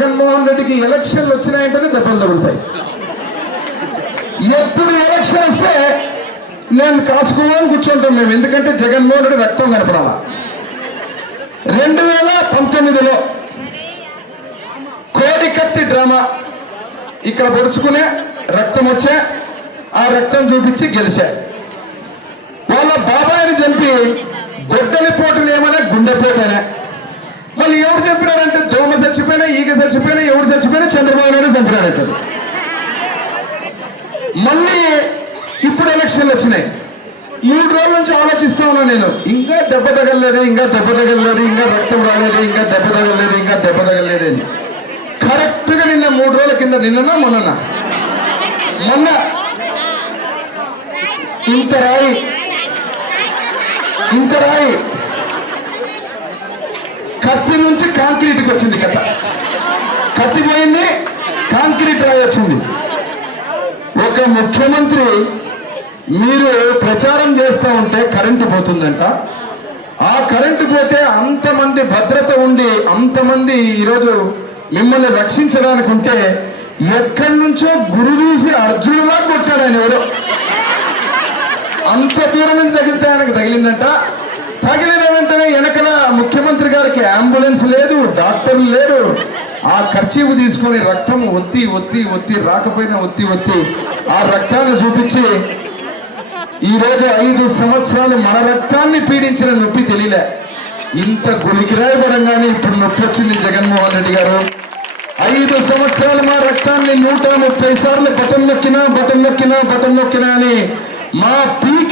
జగన్మోహన్ రెడ్డికి ఎలక్షన్లు వచ్చినాయంటేనే దెబ్బలు తగులుతాయి. ఎప్పుడు ఎలక్షన్ వస్తే నేను కాసుకోవాలని కూర్చుంటాం మేము. ఎందుకంటే జగన్మోహన్ రెడ్డి రక్తం కనపడాల? రెండు వేల పంతొమ్మిదిలో కోడికత్తి డ్రామా ఇక్కడ పొడుచుకునే రక్తం వచ్చే ఆ రక్తం చూపించి గెలిచా. వాళ్ళ బాబాయిని చంపి గొడ్డలి పోటులు గుండెపోటనే? మళ్ళీ ఎవరు చెప్పినారంటే చచ్చిపోయినా ఈగ చచ్చిపోయినా ఎవరు చచ్చిపోయినా చంద్రబాబు నాయుడు చంపినారంటారు మళ్ళీ ఇప్పుడు ఎలక్షన్లు వచ్చినాయి. మూడు రోజుల నుంచి ఆలోచిస్తా ఉన్నా నేను. ఇంకా దెబ్బ తగలలేదు ఇంకా దెబ్బ తగలలేదు ఇంకా రక్తం రాలేదు ఇంకా దెబ్బ తగలలేదు ఇంకా దెబ్బ తగలలేదు అని. కరెక్ట్గా నిన్న మూడు రోజుల కింద నిన్ననా మొన్న మొన్న. ఇంత రాయి. ఇంత రాయి. కత్తి నుంచి కాంక్రీట్కి వచ్చింది కథ. కత్తి పోయింది కాంక్రీట్ రాయి వచ్చింది. ఒక ముఖ్యమంత్రి మీరు ప్రచారం చేస్తూ ఉంటే కరెంటు పోతుందంట. ఆ కరెంటు పోతే అంతమంది భద్రత ఉండి అంతమంది ఈరోజు మిమ్మల్ని రక్షించడానికి ఉంటే ఎక్కడి నుంచో గురుదూసి అర్జునులా కొట్టాడు ఆయన ఎవరో. అంత దూరం నుంచి తగిలితే ఆయనకు తగిలిందంట. తగిలిన వెంటనే వెనకల ముఖ్యమంత్రి గారికి అంబులెన్స్ లేదు డాక్టర్లు లేరు. ఆ ఖర్చీపు తీసుకొని రక్తం ఒత్తి ఒత్తి ఒత్తి రాకపోయినా ఒత్తి ఒత్తి ఆ రక్తాన్ని చూపించి ఈరోజు ఐదు సంవత్సరాలు మన రక్తాన్ని పీడించిన నొప్పి తెలియలే. ఇంత గులికిరాయి పడంగానే ఇప్పుడు నొప్పి వచ్చింది జగన్మోహన్ రెడ్డి గారు. ఐదు సంవత్సరాలు మా రక్తాన్ని నూట ముప్పై సార్లు బటన్ నొక్కినా బటన్ నొక్కినా బటన్ నొక్కినా అని మా పీక